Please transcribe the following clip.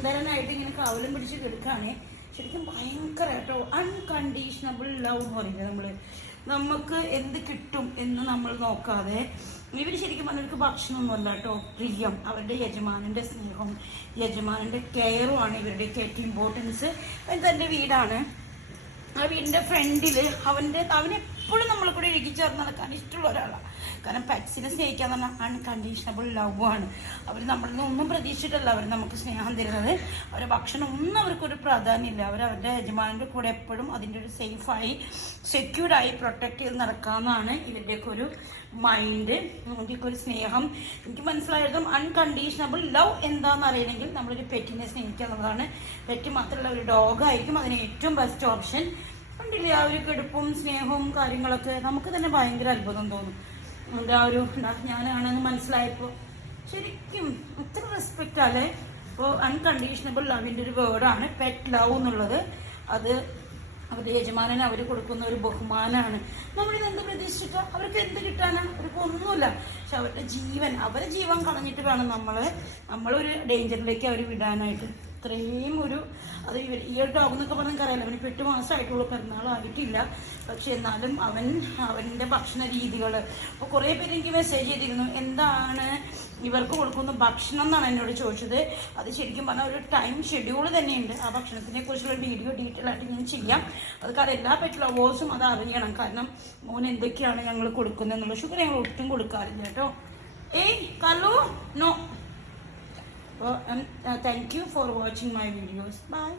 സുന്ദരനായിട്ട് ഇങ്ങനെ കാവലും പിടിച്ച് കിടക്കുകയാണ്. ശരിക്കും ഭയങ്കര കേട്ടോ. അൺകണ്ടീഷണബിൾ ലവ് എന്ന് പറയുന്നത് നമുക്ക് എന്ത് കിട്ടും എന്ന് നമ്മൾ നോക്കാതെ, ഇവർ ശരിക്കും പറഞ്ഞവർക്ക് ഭക്ഷണമൊന്നുമല്ല കേട്ടോ പ്രിയം. അവരുടെ യജമാനൻ്റെ സ്നേഹവും യജമാനൻ്റെ കെയറുമാണ് ഇവരുടെയൊക്കെ ഏറ്റവും ഇമ്പോർട്ടൻസ്. തൻ്റെ വീടാണ്, ആ വീടിൻ്റെ ഫ്രണ്ടിൽ അവനെപ്പോഴും നമ്മളെ കൂടെ ഇഴുകിച്ചേർന്ന് നടക്കാൻ ഇഷ്ടമുള്ള ഒരാളാണ്. കാരണം പെറ്റ്സിനെ സ്നേഹിക്കാന്ന് പറഞ്ഞാൽ അൺകണ്ടീഷണബിൾ ലവ് ആണ്. അവർ നമ്മളിൽ നിന്ന് ഒന്നും പ്രതീക്ഷിച്ചിട്ടല്ല അവർ നമുക്ക് സ്നേഹം തരുന്നത്. അവരുടെ ഭക്ഷണം ഒന്നും അവർക്കൊരു പ്രാധാന്യമില്ല. അവരുടെ യജമാനൻ്റെ കൂടെ എപ്പോഴും അതിൻ്റെ ഒരു സേഫായി സെക്യൂർഡായി പ്രൊട്ടക്റ്റ് ചെയ്ത് നടക്കാമെന്നാണ് ഇവരുടെയൊക്കെ ഒരു മൈൻഡ്, ഇവരുടെയൊക്കെ ഒരു സ്നേഹം. എനിക്ക് മനസ്സിലായതും അൺകണ്ടീഷണബിൾ ലവ് എന്താണെന്ന് അറിയണമെങ്കിൽ നമ്മളൊരു പെറ്റിനെ സ്നേഹിക്കുക എന്നുള്ളതാണ്. പെറ്റ് മാത്രമല്ല, ഒരു ഡോഗായിരിക്കും അതിന് ഏറ്റവും ബെസ്റ്റ് ഓപ്ഷൻ. കണ്ടില്ലേ ആ ഒരു കെടുപ്പും സ്നേഹവും കാര്യങ്ങളൊക്കെ നമുക്ക് തന്നെ ഭയങ്കര അത്ഭുതം തോന്നും. എൻ്റെ ആ ഒരു ഞാനാണെന്ന് മനസ്സിലായപ്പോൾ ശരിക്കും അത്ര റെസ്പെക്റ്റ് അല്ലേ. ഇപ്പോൾ അൺകണ്ടീഷണബിൾ ലവിൻ്റെ ഒരു വേർഡാണ് പെറ്റ് ലവ് എന്നുള്ളത്. അത് അവരുടെ യജമാനന് അവർ കൊടുക്കുന്ന ഒരു ബഹുമാനമാണ്. നമ്മളിത് എന്ത് പ്രതീക്ഷിച്ചിട്ടോ അവർക്ക് എന്ത് കിട്ടാനാണ്? അവർക്ക് ഒന്നുമില്ല. പക്ഷെ അവരെ ജീവൻ കളഞ്ഞിട്ട് വേണം നമ്മളൊരു ഡേഞ്ചറിലേക്ക് അവർ വിടാനായിട്ട്. ഇത്രയും അത് ഈ ഒരു ഡോഗ് എന്നൊക്കെ പറഞ്ഞാൽ അറിയാലോ, അവന് 8 മാസമായിട്ടുള്ള പിറന്നാളായിട്ടില്ല. പക്ഷെ എന്നാലും അവൻ്റെ ഭക്ഷണ രീതികൾ അപ്പോൾ കുറേ പേര് എനിക്ക് മെസ്സേജ് ചെയ്തിരുന്നു, എന്താണ് ഇവർക്ക് കൊടുക്കുന്ന ഭക്ഷണം എന്നാണ് എന്നോട് ചോദിച്ചത്. അത് ശരിക്കും പറഞ്ഞാൽ ഒരു ടൈം ഷെഡ്യൂൾ തന്നെയുണ്ട്. ആ ഭക്ഷണത്തിനെ കുറിച്ചുള്ള വീഡിയോ ഡീറ്റെയിൽ ആയിട്ട് ഞാൻ ചെയ്യാം. അത് കാരണം എല്ലാ പെറ്റ് ലവേഴ്സും അത് അറിയണം. കാരണം മോൻ എന്തൊക്കെയാണ് ഞങ്ങൾ കൊടുക്കുന്നത് എന്നുള്ള. ഷുഗർ ഞങ്ങൾ ഒട്ടും കൊടുക്കാറില്ല കേട്ടോ. കലു no. Thank you for watching my videos. Bye.